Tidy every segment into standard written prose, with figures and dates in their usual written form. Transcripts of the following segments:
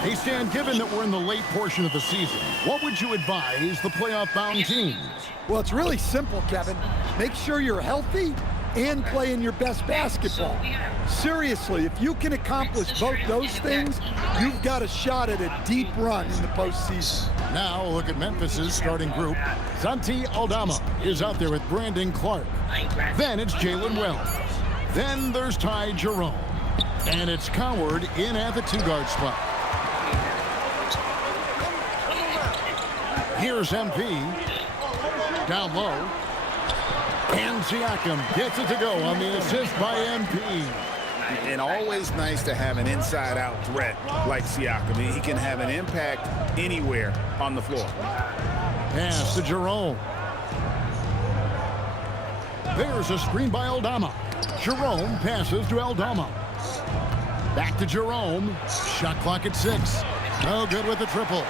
Hey, Stan, given that we're in the late portion of the season, what would you advise the playoff-bound teams? Well, it's really simple, Kevin. Make sure you're healthy and playing your best basketball. Seriously, if you can accomplish both those things, you've got a shot at a deep run in the postseason. Now, look at Memphis's starting group. Santi Aldama is out there with Brandon Clark. Then it's Jalen Wells. Then there's Ty Jerome. And it's Coward in at the two-guard spot. Here's MP. Down low. And Siakam gets it to go on the assist by MP. And always nice to have an inside-out threat like Siakam. He can have an impact anywhere on the floor. Pass to Jerome. There's a screen by Aldama. Jerome passes to Aldama. Back to Jerome. Shot clock at 6. No good with the triple.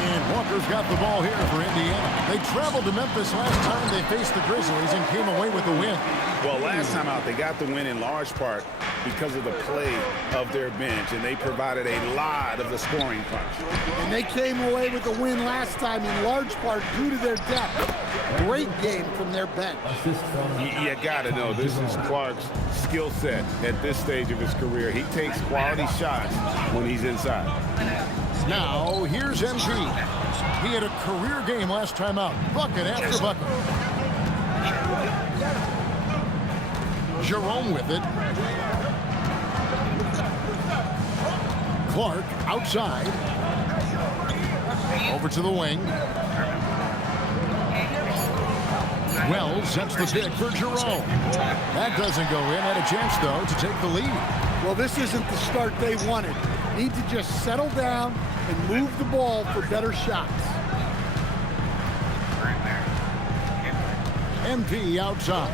And Walker's got the ball here for Indiana. They traveled to Memphis last time they faced the Grizzlies and came away with the win. Well, last time out, they got the win in large part because of the play of their bench, and they provided a lot of the scoring punch. And they came away with the win last time in large part due to their depth. Great game from their bench. You got to know, this is Clark's skill set at this stage of his career. He takes quality shots when he's inside. Now, here's MP. He had a career game last time out. Bucket after bucket. Jerome with it. Clark outside. Over to the wing. Wells sets the pick for Jerome. That doesn't go in. Had a chance, though, to take the lead. Well, this isn't the start they wanted. Need to just settle down and move the ball for better shots. MP outside.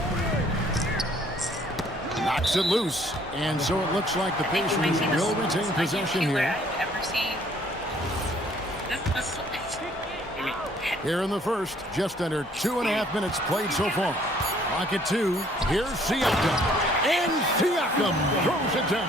Knocks it loose. And so it looks like the Pacers will retain possession here. Here in the first, just under 2.5 minutes played so far. Clock at 2. Here's Siakam. And Siakam throws it down.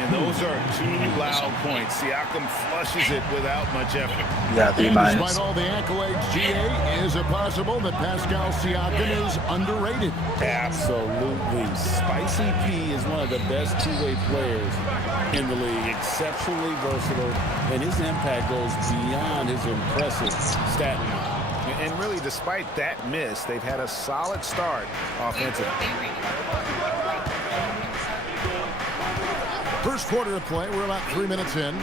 And those are two loud points. Siakam flushes it without much effort. Yeah, And despite all the accolades, GA, is it possible that Pascal Siakam is underrated? Absolutely. Spicy P is one of the best two-way players in the league. Exceptionally versatile, and his impact goes beyond his impressive stat line. And really, despite that miss, they've had a solid start offensively. First quarter of play, we're about 3 minutes in.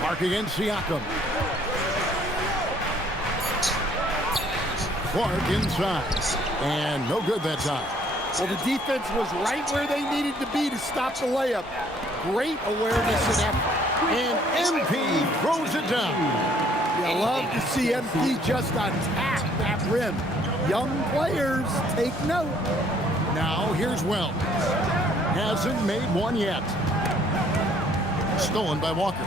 Mark against Siakam. Clark inside. And no good that time. Well, the defense was right where they needed to be to stop the layup. Great awareness and effort. And MP throws it down. You love to see MP just attack that rim. Young players, take note. Now here's Wells. Hasn't made one yet. Stolen by Walker.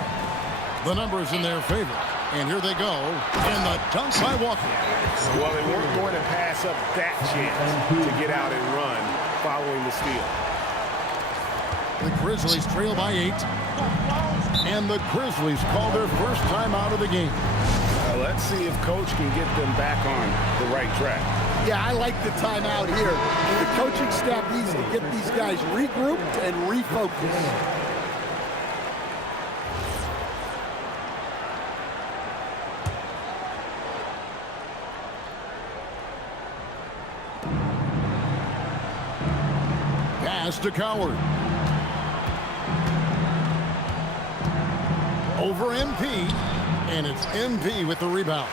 The numbers in their favor. And here they go. And the dunk by Walker. Well, they weren't going to pass up that chance to get out and run following the steal. The Grizzlies trail by 8. And the Grizzlies call their first time out of the game. Let's see if Coach can get them back on the right track. Yeah, I like the timeout here. The coaching staff needs to get these guys regrouped and refocused. Pass to Coward. Over MP, and it's MP with the rebound.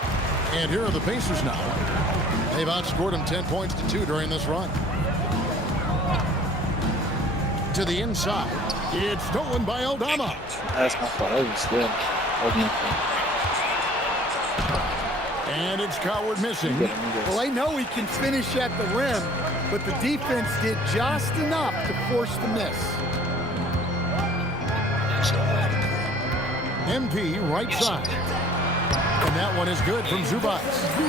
And here are the Pacers now. They've outscored them 10 points to 2 during this run. To the inside. It's stolen by Aldama. That's my fault. That was good. And it's Coward missing. Well, I know he can finish at the rim, but the defense did just enough to force the miss. MP right side. And that one is good from Zubac.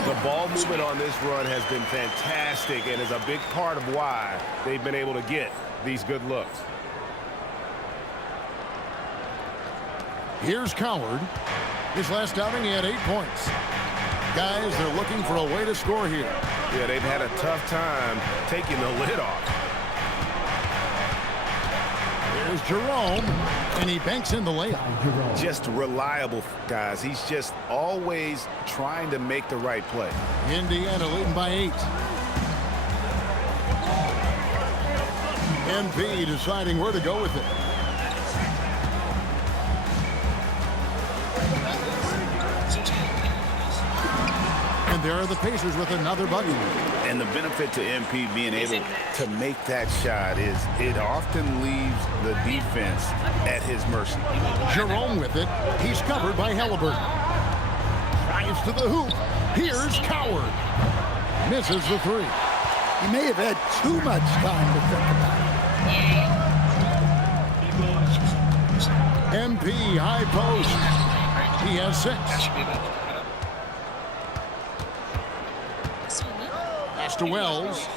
The ball movement on this run has been fantastic and is a big part of why they've been able to get these good looks. Here's Coward. His last outing, he had 8 points. Guys, they're looking for a way to score here. Yeah, they've had a tough time taking the lid off. Here's Jerome, and he banks in the layup. Just reliable, guys. He's just always trying to make the right play. Indiana leading by 8. MP deciding where to go with it. And there are the Pacers with another bucket. And the benefit to MP being able to make that shot is it often leaves the defense at his mercy. Jerome with it. He's covered by Halliburton. Drives to the hoop. Here's Coward. Misses the 3. He may have had too much time to think about it. MP high post. He has 6. Pass to Wells.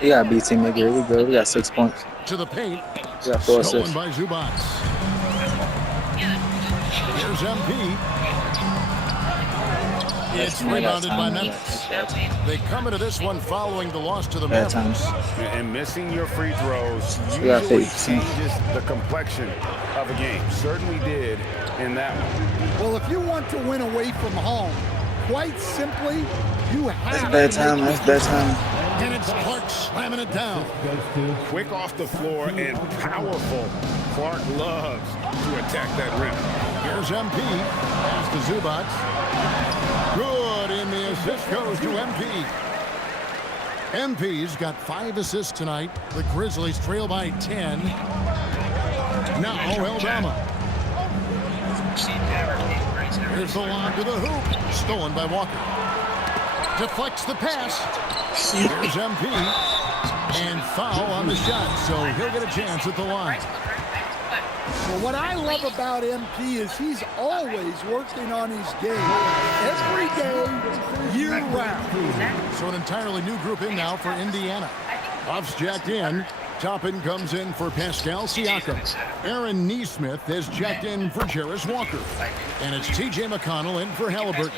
He got a B teammate. Here we go. We got 6 points. To the paint. We got 4 Stolen assists. by Zubats. Here's MP. It's rebounded by Memphis. They come into this one following the loss to the Bad Mavericks. times. And missing your free throws We got usually 50%. changes the complexion of a game. Certainly did in that one. Well, if you want to win away from home, quite simply, you That's have bad to time. make That's bad time. And it's Clark slamming it down. Quick off the floor and powerful. Clark loves to attack that rim. Here's MP. Pass to Zubats. Good, and the assist goes to MP. MP's got 5 assists tonight. The Grizzlies trail by 10. Now Eldama. Here's the lob to the hoop. Stolen by Walker. Deflects the pass. Here's MP. And foul on the shot, so he'll get a chance at the line. Well, what I love about MP is he's always working on his game. Every day, year-round. So an entirely new group in now for Indiana. Buffs jacked in. Toppin comes in for Pascal Siakam. Aaron Neesmith has checked in for Jarris Walker. And it's T.J. McConnell in for Halliburton.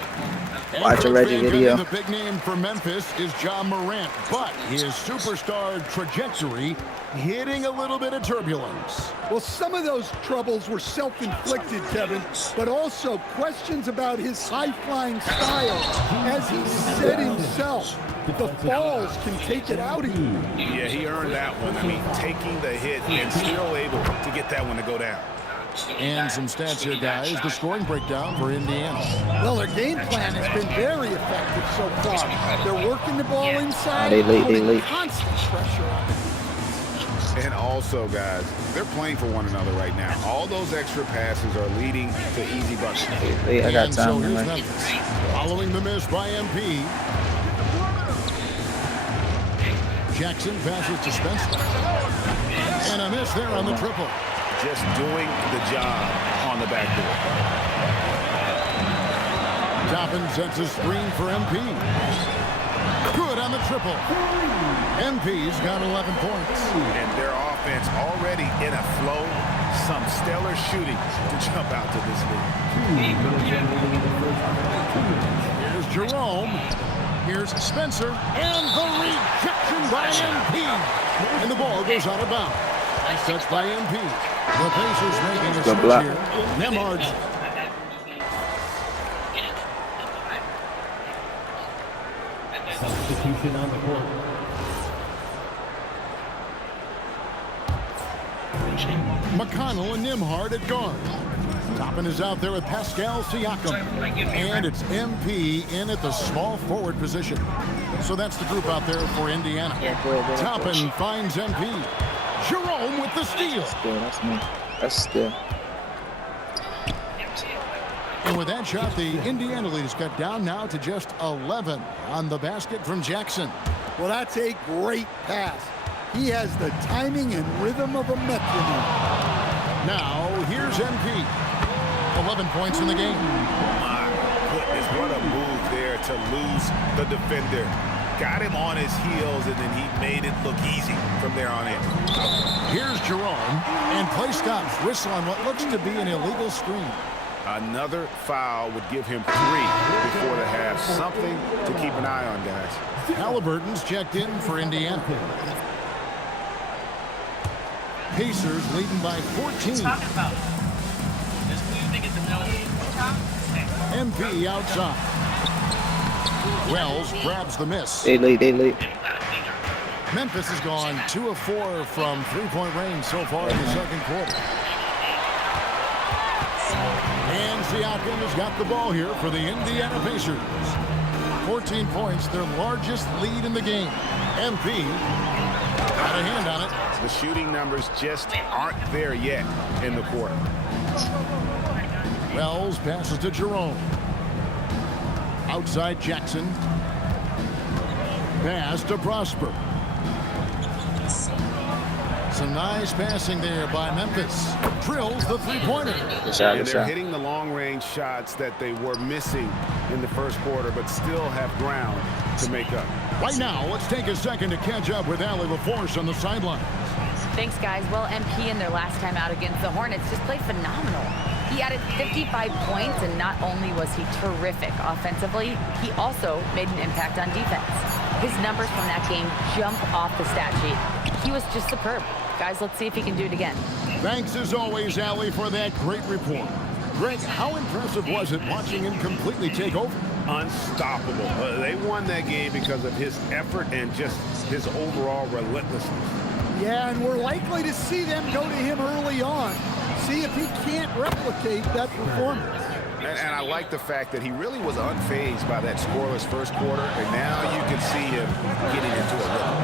Watch a Reggie video. The big name for Memphis is John Morant, but his superstar trajectory hitting a little bit of turbulence. Well, some of those troubles were self-inflicted, Kevin, but also questions about his high-flying style. As he said himself, the falls can take it out of you. Yeah, he earned that one. I mean, taking the hit and still able to get that one to go down. And some stats here, guys. The scoring breakdown for Indiana. Well, their game plan has been very effective so far. They're working the ball inside, They putting late. constant pressure on it. And also, guys, they're playing for one another right now. All those extra passes are leading to easy buckets. I got And so time. here's Man. Memphis. Following the miss by MP. Jackson passes to Spencer. And a miss there on the triple. Just doing the job on the backboard. Toppin sets a screen for MP. Good on the triple. MP's got 11 points. And their offense already in a flow. Some stellar shooting to jump out to this lead. Here's Jerome. Here's Spencer. And the rejection by MP. And the ball goes out of bounds. Nice touch by MP. The Pacers making a Good switch block. here. Nembhard. Substitution on the court. McConnell and Nembhard at guard. Toppin is out there with Pascal Siakam. And it's MP in at the small forward position. So that's the group out there for Indiana. Toppin finds MP. Jerome with the steal. Good, that's me. That's good. And with that shot, the Indiana lead is cut down now to just 11 on the basket from Jackson. Well, that's a great pass. He has the timing and rhythm of a metronome. Now, here's MP. 11 points in the game. My goodness, what a move there to lose the defender. got him on his heels, and then he made it look easy from there on in. Here's Jerome, and play stops. Whistle on what looks to be an illegal screen. Another foul would give him 3 before the half. Something to keep an eye on, guys. Halliburton's checked in for Indiana. Pacers leading by 14. MP outside. Wells grabs the miss. They late. Memphis has gone 2 of 4 from three-point range so far in the second quarter. And Siakam has got the ball here for the Indiana Pacers. 14 points, their largest lead in the game. MP got a hand on it. The shooting numbers just aren't there yet in the quarter. Wells passes to Jerome. Outside Jackson. Pass to Prosper. Some nice passing there by Memphis. Drills the three-pointer. And they're hitting the long-range shots that they were missing in the first quarter, but still have ground to make up. Right now, let's take a second to catch up with Allie LaForce on the sideline. Thanks, guys. Well, MP in their last time out against the Hornets just played phenomenal. He added 55 points, and not only was he terrific offensively, he also made an impact on defense. His numbers from that game jump off the stat sheet. He was just superb. Guys, let's see if he can do it again. Thanks as always, Allie, for that great report. Greg, how impressive was it watching him completely take over? Unstoppable. They won that game because of his effort and just his overall relentlessness. Yeah, and we're likely to see them go to him early on. See if he can't replicate that performance. And I like the fact that he really was unfazed by that scoreless first quarter, and now you can see him getting into a rhythm.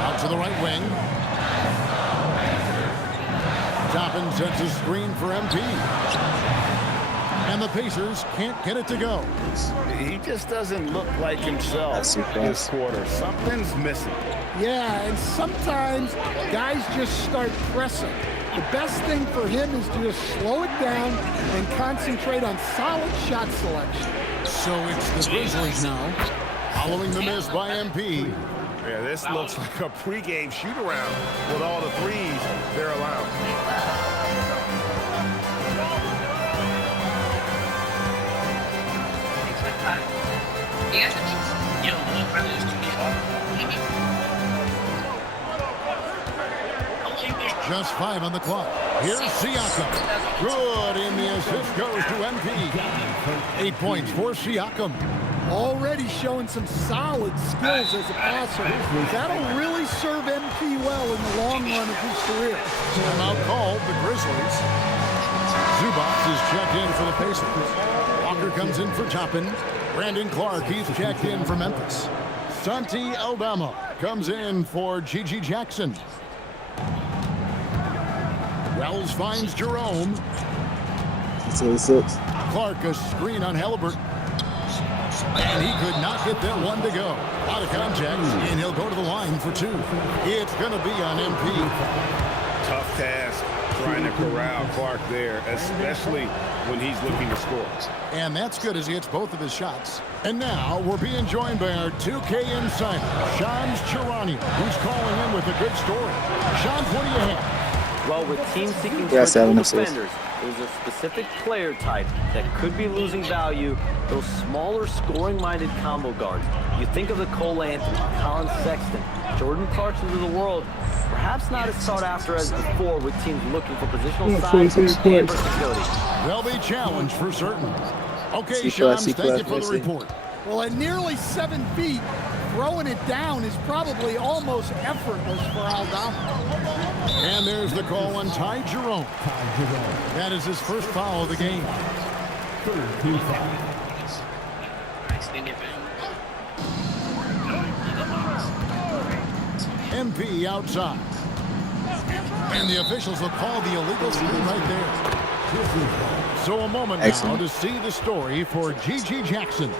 Out to the right wing. Toppin sets a screen for MP. And the Pacers can't get it to go. He just doesn't look like himself this quarter. Something's missing. Yeah, and sometimes guys just start pressing. The best thing for him is to just slow it down and concentrate on solid shot selection. So it's the Grizzlies now, following the miss by MP. Yeah, this looks like a pregame shoot-around with all the threes they're allowing. Just 5 on the clock. Here's Siakam. Good, and the assist goes to MP. 8 points for Siakam. Already showing some solid skills as a passer. That'll really serve MP well in the long run of his career. Timeout called, the Grizzlies. Zubac is checked in for the Pacers. Walker comes in for Toppin. Brandon Clark, he's checked in for Memphis. Santi Aldama comes in for Gigi Jackson. Wells finds Jerome. 6. Clark a screen on Halliburton. And he could not get that one to go. Out of contact, and he'll go to the line for 2. It's going to be on MP. Tough task trying to corral Clark there, especially when he's looking to score. And that's good as he hits both of his shots. And now we're being joined by our 2K insider, Shams Charania, who's calling in with a good story. Shams, what do you have? Well, with teams seeking Yeah, principal 7 assists. defenders, there's a specific player type that could be losing value, those smaller scoring-minded combo guards. You think of the Cole Anthony, Colin Sexton, Jordan Clarksons of the world, perhaps not as sought after as before with teams looking for positional size and versatility. They'll be challenged for certain. Okay, C+, Shams, C+, thank you for the C. report. Well, at nearly 7 feet, throwing it down is probably almost effortless for Aldama. And there's the call on Ty Jerome. That is his first foul of the game. MP outside. And the officials will call the illegal screen right there. So a moment now to see the story for Gigi Jackson.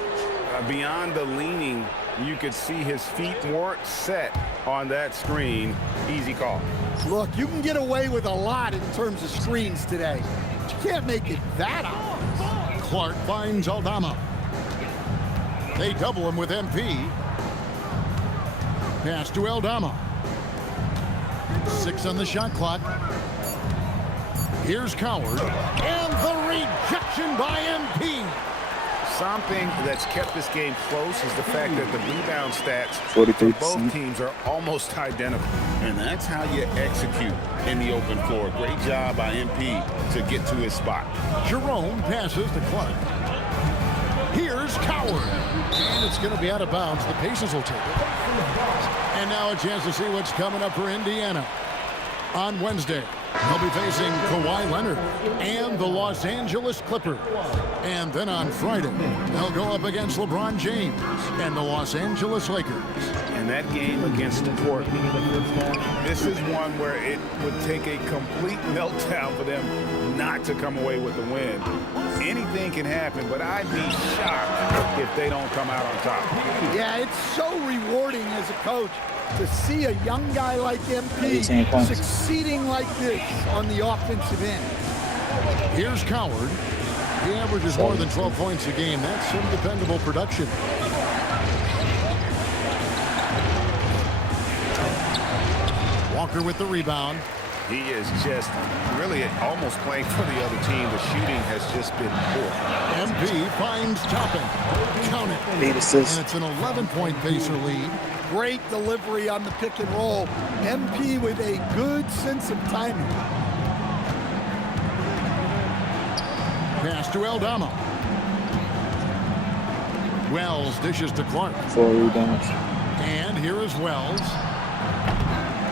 Beyond the leaning, you could see his feet weren't set on that screen. Easy call. Look, you can get away with a lot in terms of screens today. But you can't make it that obvious. Clark finds Aldama. They double him with MP. Pass to Aldama. 6 on the shot clock. Here's Coward. And the rejection by MP. Something that's kept this game close is the fact that the rebound stats for 43%. both teams are almost identical. And that's how you execute in the open floor. Great job by MP to get to his spot. Jerome passes to Clark. Here's Coward. And it's going to be out of bounds. The Pacers will take it. And now a chance to see what's coming up for Indiana. On Wednesday, they'll be facing Kawhi Leonard and the Los Angeles Clippers. And then on Friday, they'll go up against LeBron James and the Los Angeles Lakers. And that game against Portland, this is one where it would take a complete meltdown for them not to come away with the win. Anything can happen, but I'd be shocked if they don't come out on top. Yeah, it's so rewarding as a coach to see a young guy like MP 18 points. succeeding like this on the offensive end. Here's Coward. He averages more than 12 points a game. That's some dependable production. Walker with the rebound. He is just really almost playing for the other team. The shooting has just been poor. MP finds Toppin. Count it. 8 assists. And it's an 11-point Pacer lead. Great delivery on the pick and roll. MP with a good sense of timing. Pass to Aldama. Wells dishes to Clark. 4 rebounds. And here is Wells.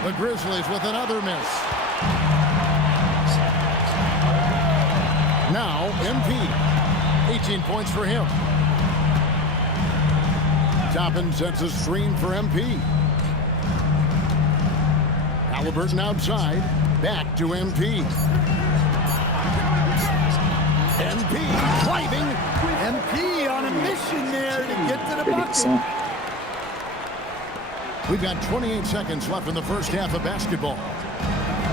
The Grizzlies with another miss. Now MP. 18 points for him. Toppin sets a screen for MP. Halliburton outside. Back to MP. MP driving. MP on a mission there to get to the bucket. 30%. We've got 28 seconds left in the first half of basketball.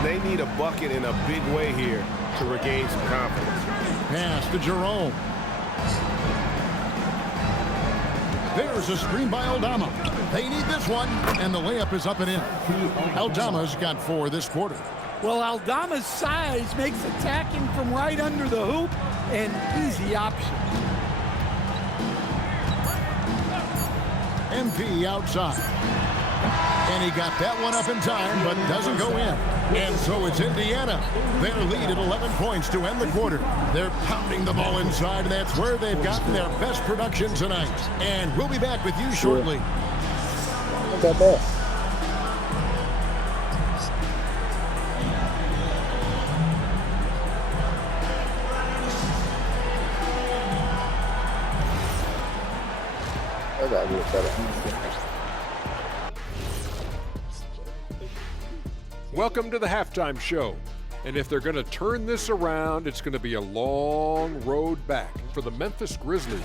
They need a bucket in a big way here to regain some confidence. Pass to Jerome. There's a screen by Aldama. They need this one, and the layup is up and in. Aldama's got 4 this quarter. Well, Aldama's size makes attacking from right under the hoop an easy option. MP outside. And he got that one up in time, but doesn't go in. And so it's Indiana. Their lead at 11 points to end the quarter. They're pounding the ball inside, and that's where they've gotten their best production tonight. And we'll be back with you shortly. Not that bad. I gotta do it better. Welcome to the halftime show. And if they're going to turn this around, it's going to be a long road back for the Memphis Grizzlies.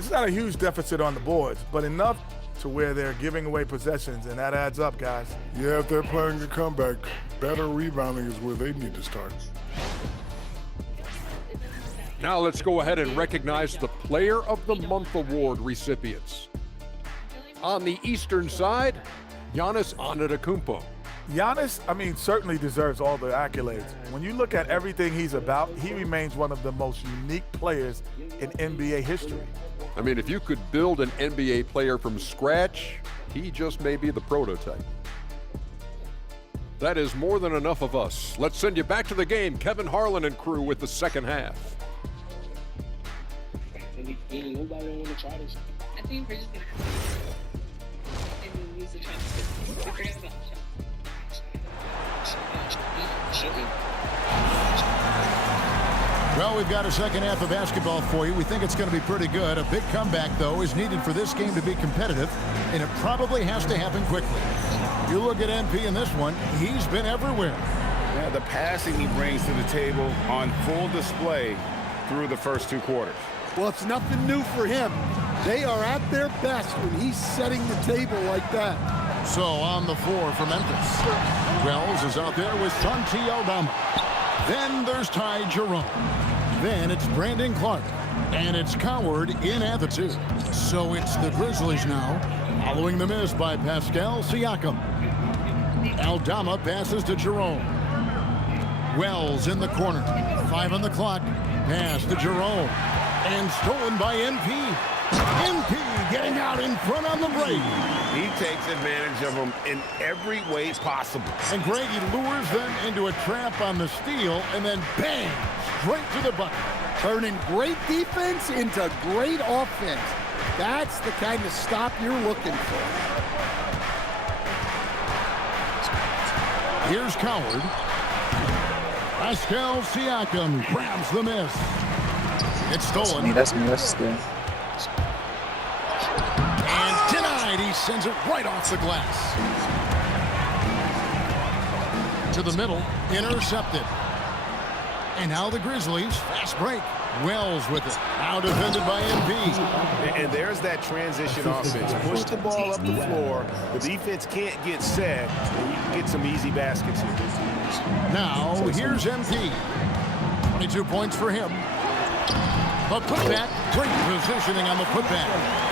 It's not a huge deficit on the boards, but enough to where they're giving away possessions, and that adds up, guys. Yeah, if they're playing a comeback, better rebounding is where they need to start. Now let's go ahead and recognize the Player of the Month award recipients. On the Eastern side, Giannis Antetokounmpo. Giannis, certainly deserves all the accolades. When you look at everything he's about, he remains one of the most unique players in NBA history. If you could build an NBA player from scratch, he just may be the prototype. That is more than enough of us. Let's send you back to the game. Kevin Harlan and crew with the second half. Nobody want to try this. I think we're just going to use the transcript. Well, we've got a second half of basketball for you. We think it's going to be pretty good. A big comeback, though, is needed for this game to be competitive, and it probably has to happen quickly. You look at MP in this one, he's been everywhere. Yeah, the passing he brings to the table on full display through the first 2 quarters. Well, it's nothing new for him. They are at their best when he's setting the table like that. So on the floor for Memphis, Wells is out there with Santi Aldama. Then there's Ty Jerome. Then it's Brandon Clark. And it's Coward in at the 2. So it's the Grizzlies now, following the miss by Pascal Siakam. Aldama passes to Jerome. Wells in the corner. 5 on the clock. Pass to Jerome. And stolen by MP. MP getting out in front on the break. He takes advantage of them in every way possible. And Greg, he lures them into a trap on the steal, and then bang, straight to the bucket. Turning great defense into great offense. That's the kind of stop you're looking for. Here's Coward. Pascal Siakam grabs the miss. It's stolen. That's me. That's good. And denied. He sends it right off the glass. To the middle. Intercepted. And now the Grizzlies. Fast break. Wells with it. Now defended by MP. And there's that transition offense. Push the ball up the floor. The defense can't get set. And you can get some easy baskets here. Now, here's MP. 22 points for him. The putback. Great positioning on the putback.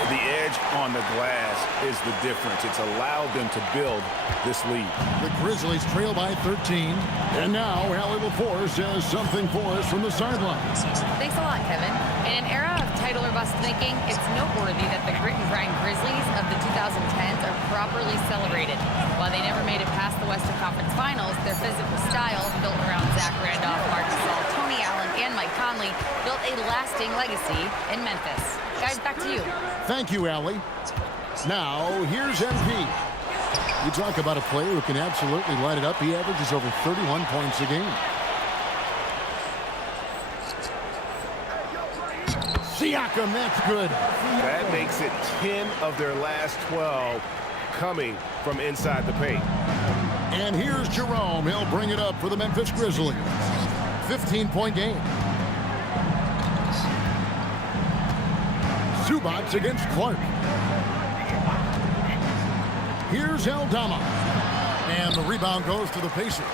The edge on the glass is the difference. It's allowed them to build this lead. The Grizzlies trail by 13. And now, Allie LaForce has something for us from the sidelines. Thanks a lot, Kevin. In an era of title or bust thinking, it's noteworthy that the grit and grind Grizzlies of the 2010s are properly celebrated. While they never made it past the Western Conference Finals, their physical style, built around Zach Randolph, Marc Gasol, Tony Allen, and Mike Conley, built a lasting legacy in Memphis. Guys, back to you. Thank you, Allie. Now, here's MP. You talk about a player who can absolutely light it up. He averages over 31 points a game. Siakam, that's good. That makes it 10 of their last 12 coming from inside the paint. And here's Jerome. He'll bring it up for the Memphis Grizzlies. 15-point game. Zubats against Clark. Here's Aldama. And the rebound goes to the Pacers.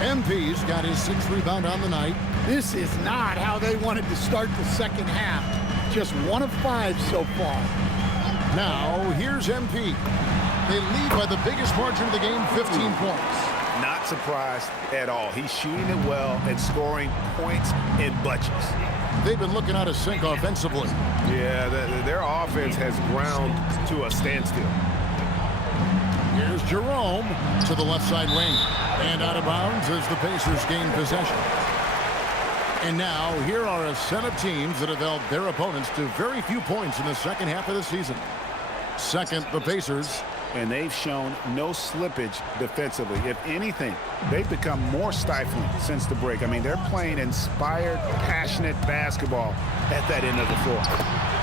MP's got his 6th rebound on the night. This is not how they wanted to start the second half. Just 1 of 5 so far. Now, here's MP. They lead by the biggest margin of the game, 15 points. Not surprised at all. He's shooting it well and scoring points in bunches. They've been looking out of sync offensively. Yeah, their offense has ground to a standstill. Here's Jerome to the left side wing. And out of bounds as the Pacers gain possession. And now, here are a set of teams that have held their opponents to very few points in the second half of the season. Second, the Pacers. And they've shown no slippage defensively. If anything, they've become more stifling since the break. I mean, they're playing inspired, passionate basketball at that end of the floor.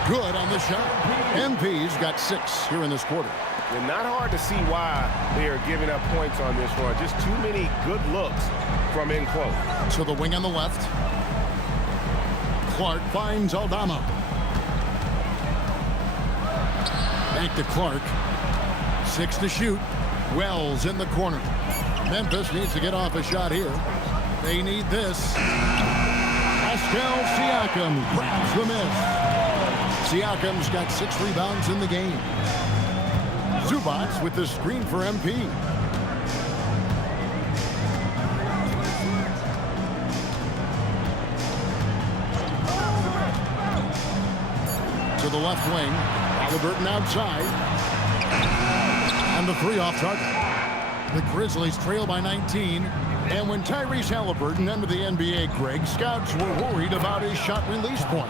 Good on the shot. MP's got 6 here in this quarter. And not hard to see why they are giving up points on this run. Just too many good looks from in close. To the wing on the left. Clark finds Aldama. Back to Clark. 6 to shoot. Wells in the corner. Memphis needs to get off a shot here. They need this. Pascal Siakam grabs the miss. Siakam's got 6 rebounds in the game. Zubats with the screen for MP. To the left wing. Halliburton outside. And the 3 off target. The Grizzlies trail by 19. And when Tyrese Halliburton entered the NBA, Greg, scouts were worried about his shot release point.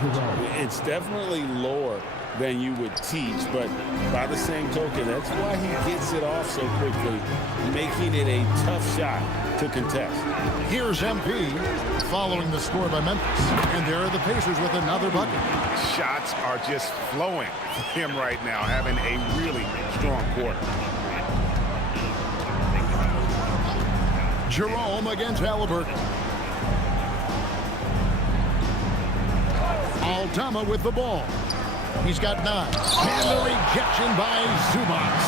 It's definitely lower than you would teach, but by the same token, that's why he gets it off so quickly, making it a tough shot to contest. Here's MP following the score by Memphis. And there are the Pacers with another bucket. Shots are just flowing for him right now, having a really strong quarter. Jerome against Halliburton. Aldama with the ball. He's got 9. And the rejection by Zubats.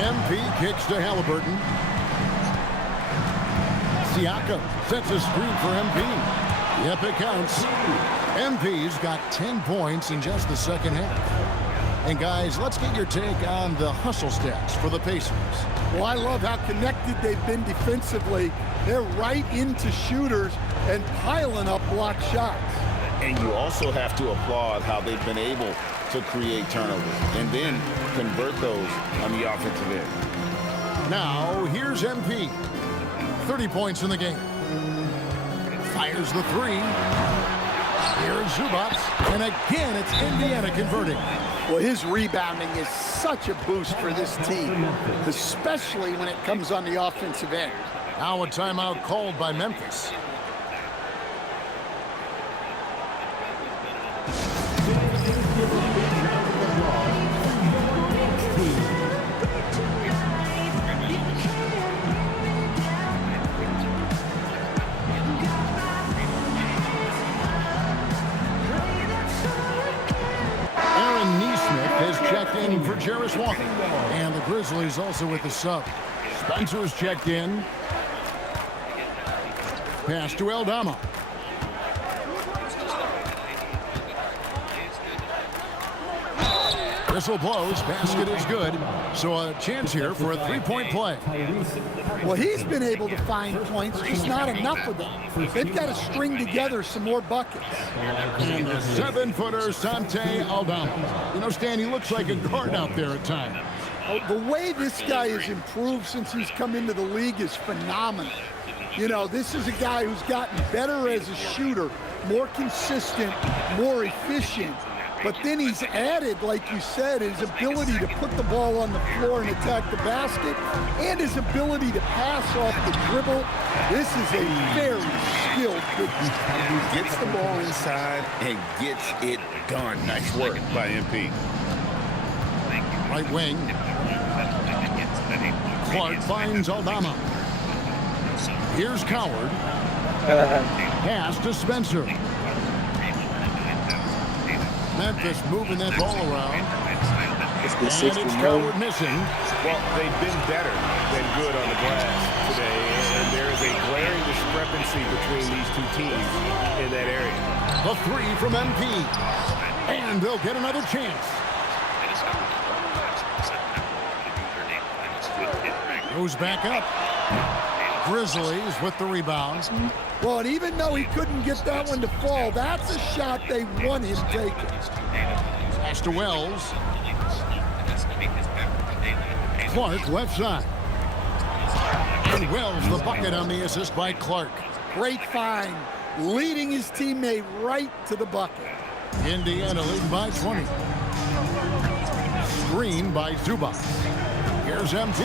MP kicks to Halliburton. Siakam sets a screen for MP. Yep, it counts. MP's got 10 points in just the second half. And guys, let's get your take on the hustle stats for the Pacers. Well, I love how connected they've been defensively. They're right into shooters and piling up blocked shots. And you also have to applaud how they've been able to create turnovers and then convert those on the offensive end. Now, here's MP. 30 points in the game. Fires the three. Here's Zubac. And again, it's Indiana converting. Well, his rebounding is such a boost for this team, especially when it comes on the offensive end. Now a timeout called by Memphis. Checked in for Jarris Walker. And the Grizzlies also with the sub. Spencer's checked in. Pass to Aldama. Whistle blows. Basket is good. So a chance here for a three-point play. Well, he's been able to find points, just not enough of them. They've got to string together some more buckets. And the 7-footer, Santi Aldama. You know, Stan, he looks like a guard out there at times. The way this guy has improved since he's come into the league is phenomenal. You know, this is a guy who's gotten better as a shooter, more consistent, more efficient. But then he's added, like you said, his ability to put the ball on the floor and attack the basket, and his ability to pass off the dribble. This is a very skilled big man. Gets the ball inside and gets it done. Nice work by MP. Right wing. Clark finds Aldama. Here's Coward. Pass to Spencer. Memphis moving that ball around. And it's Coward missing. Well, they've been better than good on the glass today, and there is a glaring discrepancy between these two teams in that area. The three from MP. And they'll get another chance. Goes back up. Grizzlies with the rebound. Well, and even though he couldn't get that one to fall, that's a shot they want him taking. Pass to Wells. Clark left side. And Wells the bucket on the assist by Clark. Great find, leading his teammate right to the bucket. Indiana leading by 20. Screen by Zubac. Here's MP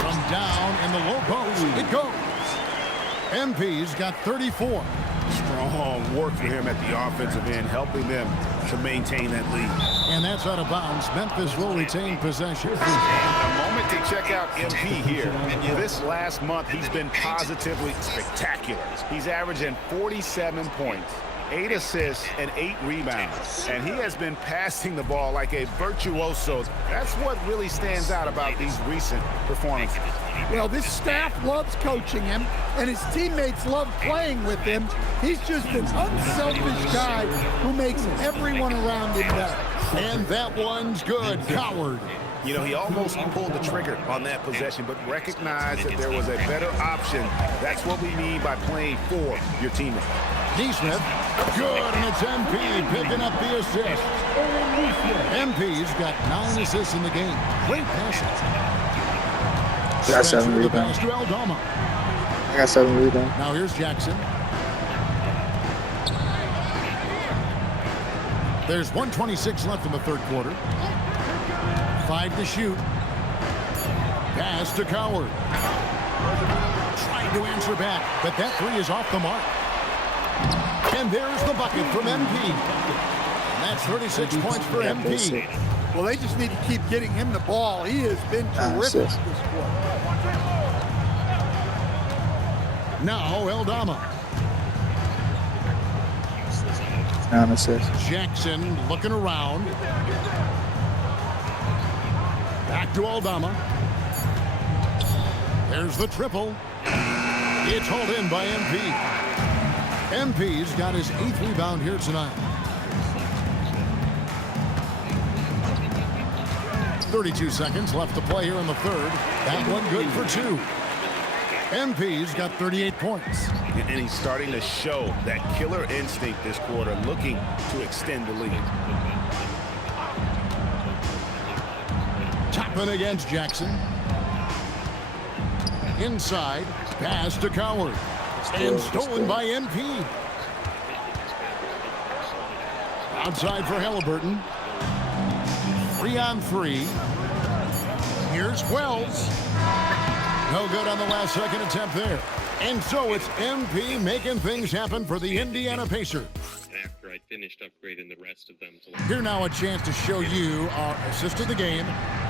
from down in the low post. It goes. MP's got 34. Strong work for him at the offensive end, helping them to maintain that lead. And that's out of bounds. Memphis will retain possession. A moment to check out MP here. This last month, he's been positively spectacular. He's averaging 47 points, 8 assists, and 8 rebounds. And he has been passing the ball like a virtuoso. That's what really stands out about these recent performances. Well, this staff loves coaching him, and his teammates love playing with him. He's just an unselfish guy who makes everyone around him better. And that one's good. Coward. You know, he almost pulled the trigger on that possession, but recognized that there was a better option. That's what we mean by playing for your teammate. Neesmith, good, and it's MP picking up the assist. MP's got 9 assists in the game. Great passing. I got 7 rebounds. To Aldama. I got 7 rebounds. Now here's Jackson. There's 1:26 left in the third quarter. 5 to shoot. Pass to Coward. Trying to answer back, but that three is off the mark. And there's the bucket from MP. And that's 36 points for MP. Well, they just need to keep getting him the ball. He has been terrific this quarter. Now Aldama. 9 assists. Jackson looking around. Back to Aldama. There's the triple. It's hauled in by MP. MP's got his 8th rebound here tonight. 32 seconds left to play here in the third. That one good for 2. MP's got 38 points. And he's starting to show that killer instinct this quarter, looking to extend the lead. Toppin against Jackson. Inside, pass to Coward. And stolen by MP. Outside for Halliburton. 3-on-3. Here's Wells. No good on the last second attempt there. And so it's MP making things happen for the Indiana Pacers. After I finished upgrading the rest of them to... Here now a chance to show you our assist of the game.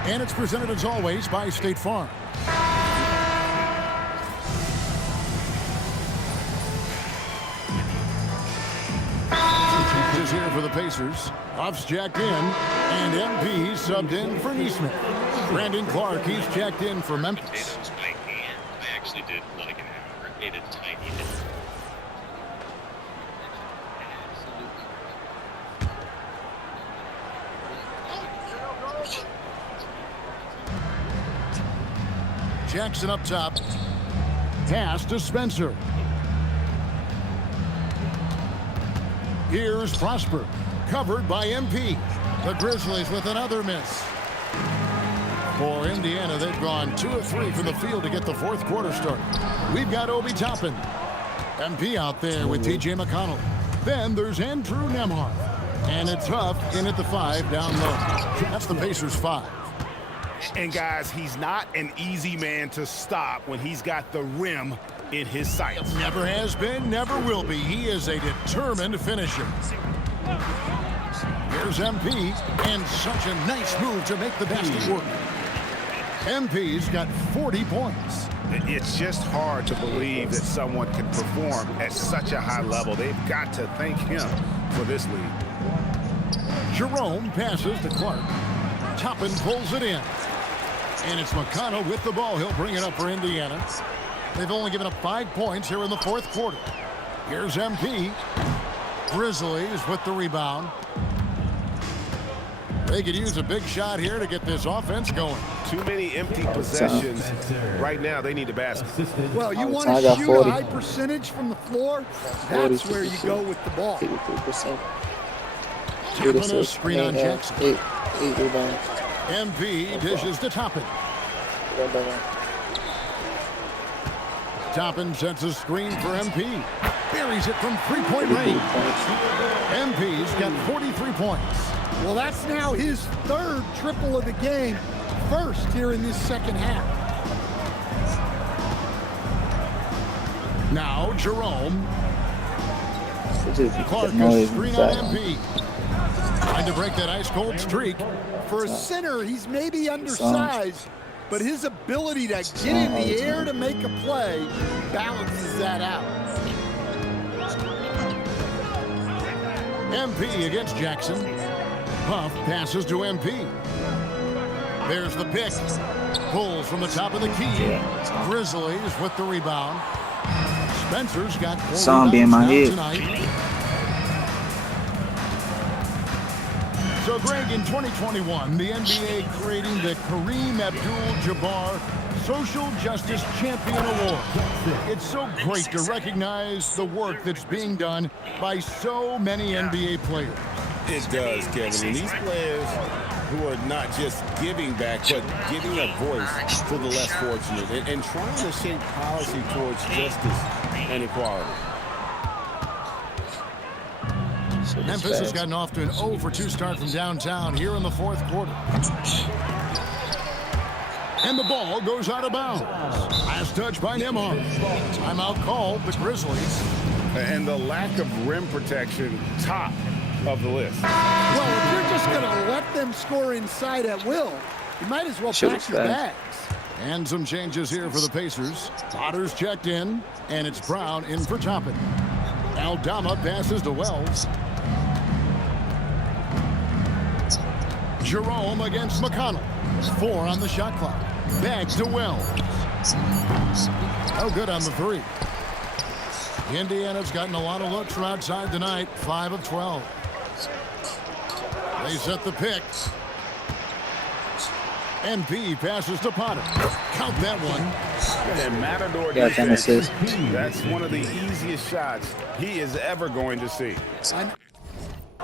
And it's presented as always by State Farm. Changes here for the Pacers. Huff's checked in, and MP subbed in for Neesmith. Brandon Clark, he's checked in for Memphis. I actually did like an hour. It is tiny. Jackson up top. Pass to Spencer. Here's Prosper. Covered by MP. The Grizzlies with another miss. For Indiana, they've gone 2 of 3 from the field to get the fourth quarter started. We've got Obi Toppin. MP out there with T.J. McConnell. Then there's Andrew Nembhard. And it's Huff in at the 5 down low. That's the Pacers 5. And guys, he's not an easy man to stop when he's got the rim in his sights. Never has been, never will be. He is a determined finisher. Here's MP, and such a nice move to make the basket work. MP's got 40 points. It's just hard to believe that someone can perform at such a high level. They've got to thank him for this lead. Jerome passes to Clark. Toppin pulls it in. And it's McConnell with the ball. He'll bring it up for Indiana. They've only given up 5 points here in the fourth quarter. Here's MP. Grizzlies with the rebound. They could use a big shot here to get this offense going. Too many empty possessions. Right now, they need a basket. Well, you want to shoot 40. A high percentage from the floor? That's 40%. Where you go with the ball. 53%. Toppin a screen on Jackson. 8 rebounds. MP dishes to Toppin. Toppin sets a screen for MP. Buries it from three-point range. MP's got 43 points. Well, that's now his 3rd triple of the game. First here in this second half. Now Jerome. Clark a screen on MP. Trying to break that ice-cold streak. For a center, he's maybe undersized, but his ability to get in the air to make a play balances that out. MP against Jackson. Huff passes to MP. There's the pick. Pulls from the top of the key. Grizzlies with the rebound. Spencer's got 4 rebounds tonight. So, Greg, in 2021, the NBA creating the Kareem Abdul-Jabbar Social Justice Champion Award. It's so great to recognize the work that's being done by so many NBA players. It does, Kevin. And these players who are not just giving back, but giving a voice to the less fortunate and trying to shape policy towards justice and equality. Memphis has gotten off to an 0-for-2 start from downtown here in the fourth quarter. And the ball goes out of bounds. Last touch by Nembhard. Timeout called the Grizzlies. And the lack of rim protection, top of the list. Well, if you're just going to let them score inside at will, you might as well pack your bags. And some changes here for the Pacers. Potter's checked in, and it's Brown in for Toppin. Aldama passes to Wells. Jerome against McConnell. 4 on the shot clock. Back to Wells. No good on the three. Indiana's gotten a lot of looks from outside tonight, 5 of 12. They set the pick. MP passes to Potter. Count that one. And Matador Yeah, defense, that's one of the easiest shots he is ever going to see. An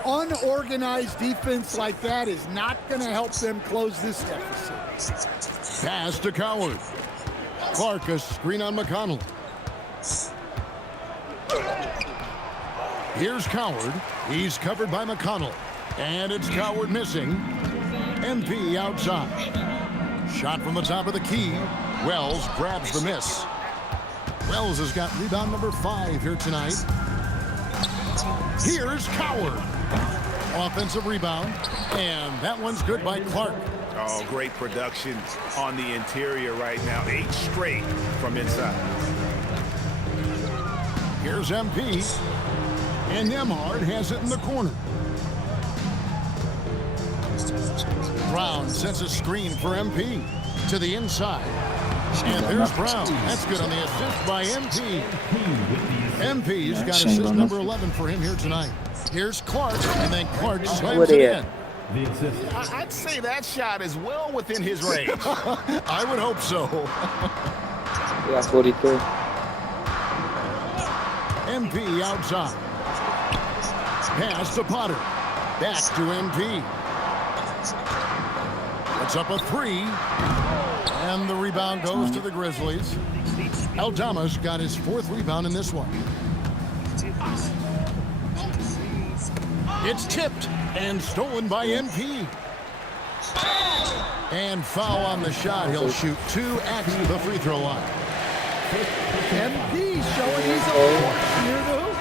unorganized defense like that is not going to help them close this deficit. Pass to Coward. Clark, a screen on McConnell. Here's Coward. He's covered by McConnell. And it's Coward missing. MP outside. Shot from the top of the key. Wells grabs the miss. Wells has got rebound number 5 here tonight. Here's Coward. Offensive rebound. And that one's good by Clark. Oh, great production on the interior right now. 8 straight from inside. Here's MP. And Nemhard has it in the corner. Brown sends a screen for MP to the inside. And there's Brown. That's good on the assist by MP. MP's got assist number 11 for him here tonight. Here's Clark, and then Clark slams it in. I'd say that shot is well within his range. I would hope so. Yeah, 43. MP outside. Pass to Potter. Back to MP. It's up a 3. And the rebound goes to the Grizzlies. Aldama's got his 4th rebound in this one. It's tipped and stolen by MP. And foul on the shot. He'll shoot 2 at the free throw line. MP showing he's a near the hoop.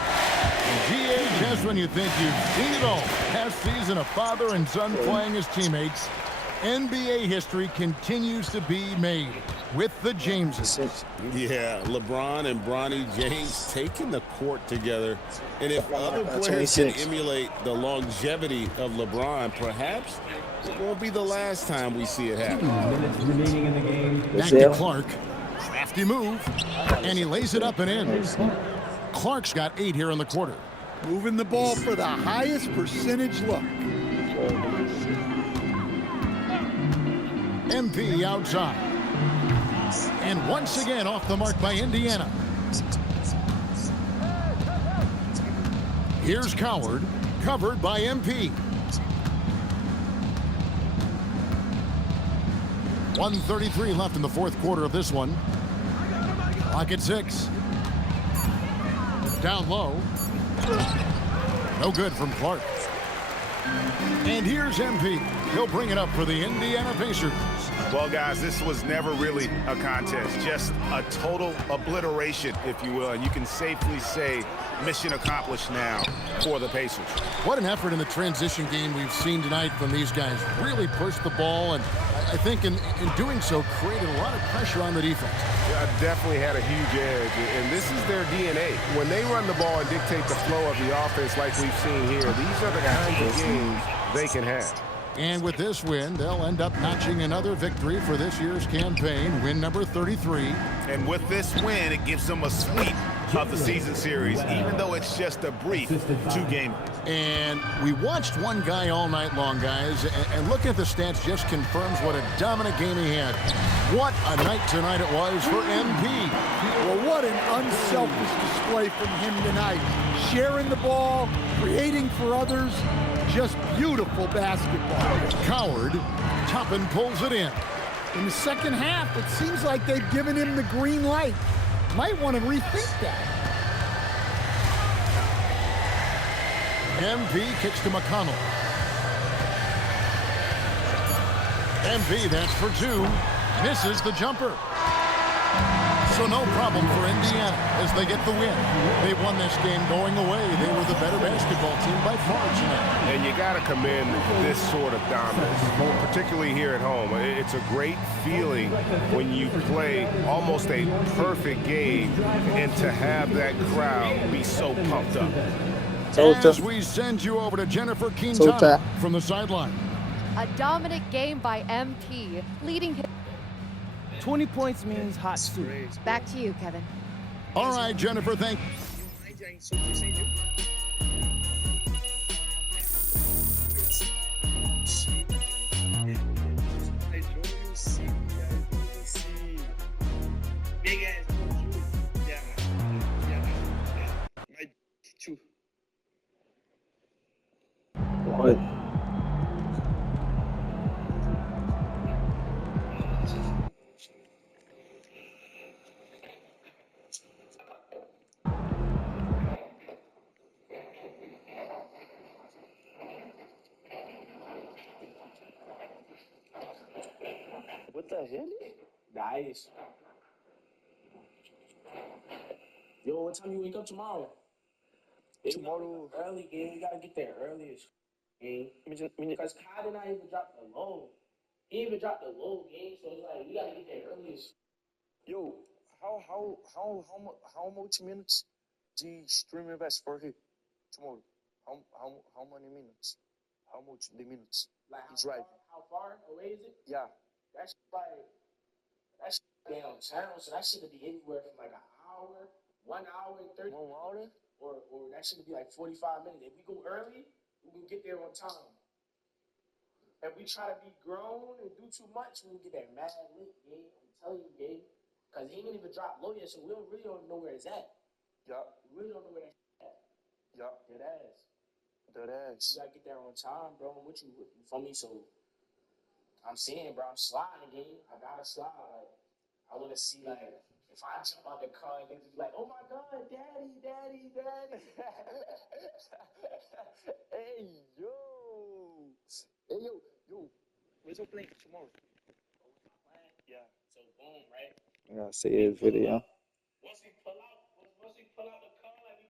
GA, just when you think you've seen it all. Past season, a father and son playing as teammates. NBA history continues to be made with the Jameses. Yeah, LeBron and Bronny James taking the court together. And if other players can emulate the longevity of LeBron, perhaps it won't be the last time we see it happen. Minutes remaining in the game. Back to Clark. Crafty move. And he lays it up and in. Clark's got 8 here in the quarter. Moving the ball for the highest percentage look. MP outside. And once again off the mark by Indiana. Here's Coward, covered by MP. 1:33 left in the 4th quarter of this one. Clock at 6. Down low. No good from Clark. And here's MP. He'll bring it up for the Indiana Pacers. Well, guys, this was never really a contest, just a total obliteration, if you will. And you can safely say mission accomplished now for the Pacers. What an effort in the transition game we've seen tonight from these guys. Really pushed the ball, and I think in doing so, created a lot of pressure on the defense. Yeah, definitely had a huge edge, and this is their DNA. When they run the ball and dictate the flow of the offense like we've seen here, these are the kinds of games they can have. And with this win, they'll end up notching another victory for this year's campaign, win number 33. And with this win, it gives them a sweep of the season series, even though it's just a brief 2-game. And we watched one guy all night long, guys, and looking at the stats just confirms what a dominant game he had. What a night tonight it was for MP. Well, what an unselfish display from him tonight. Sharing the ball, creating for others, just beautiful basketball. Coward, Toppin pulls it in. In the second half, it seems like they've given him the green light. Might want to rethink that. MP kicks to McConnell. MP, that's for 2. Misses the jumper. So no problem for Indiana as they get the win. They won this game going away. They were the better basketball team by far tonight. And you got to commend this sort of dominance, particularly here at home. It's a great feeling when you play almost a perfect game and to have that crowd be so pumped up. As we send you over to Jennifer Quintana from the sideline. A dominant game by MP, leading him. 20 points means hot soup. Back to you, Kevin. All right, Jennifer, thank What? What the hell? Nice. Yo, what time you wake up tomorrow? Tomorrow. Early, game. You gotta get there earliest. Game. Because Kai did not even drop the low. He even dropped the low game, so it's like, you gotta get there earliest. Yo, how much minutes the streaming best for him tomorrow? How many minutes? How much the minutes? Like, he's driving. How far away is it? Yeah. That's like, that's downtown, so that shit could be anywhere from like an hour, 1 hour and 30 1 hour? or that shit could be like 45 minutes. If we go early, we can get there on time. If we try to be grown and do too much, we can get that mad lit, game. I'm telling you, game. Because he ain't even dropped low yet, so we really don't know where it's at. Yeah. We really don't know where that's at. Yeah. Dead ass. Dead ass. You gotta get there on time, bro. I'm with you for me, so I'm saying, bro, I'm sliding, game. I gotta slide. Like, I wanna see, like, if I jump out the car and niggas be like, oh my God, daddy. Hey, yo. Hey, yo. Where's your plane tomorrow? Yeah. So, boom, right? I gotta see his video.